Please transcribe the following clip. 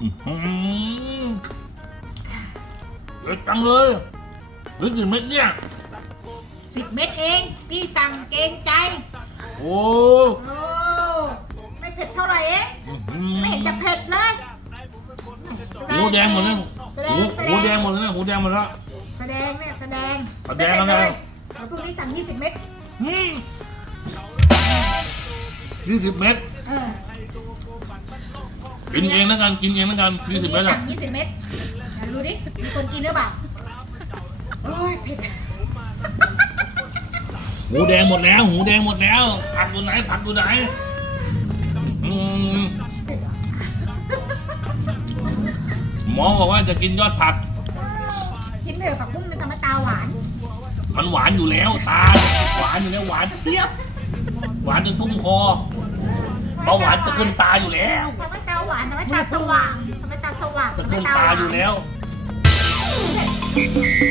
อื้อหือเด็ดจังเลยหรือกี่เม็ดเนี่ย สิบเม็ดเอง พี่สั่งเกรงใจ โอ้โอ้ไม่เผ็ดเท่าไหร่เองอื้อหือไม่เห็นจะเผ็ดเลยหูแดงหมดแล้วแสดหูงหูแดงหมดแล้วหูแดงหมดแล้ว แสดงเนี่ยแสดงแสดงแล้วไงไม่เผ็เลยเดี๋ยวพรุ่งนี้สั่ง20เม็ด ยี่สิบเม็ดเออ กินเองแล้วกันกินเองแล้วกันยี่สิบเม็ดสั่อะง20เม็ดเดี๋ยวดูดิมีคนกินหรือเปล่าโอ้ยเผ็ดหูแดงหมดแล้ว หูแดงหมดแล้วผักตัวไหนผักตัวไหนอืมหมอบอกว่าจะกินยอดผัก กินเถอะผักบุ้งมันทำให้ตาหวาน มันหวานอยู่แล้วตาหวานอยู่แล้วหวานเทียบ หวานจนทุ่มคอเบาหวานจะขึ้นตาอยู่แล้ว ทำให้ตาหวานทำให้ตาสว่างทำให้ตาสว่างจะทำให้ขึ้นตาหตาวานอยู่แล้วเ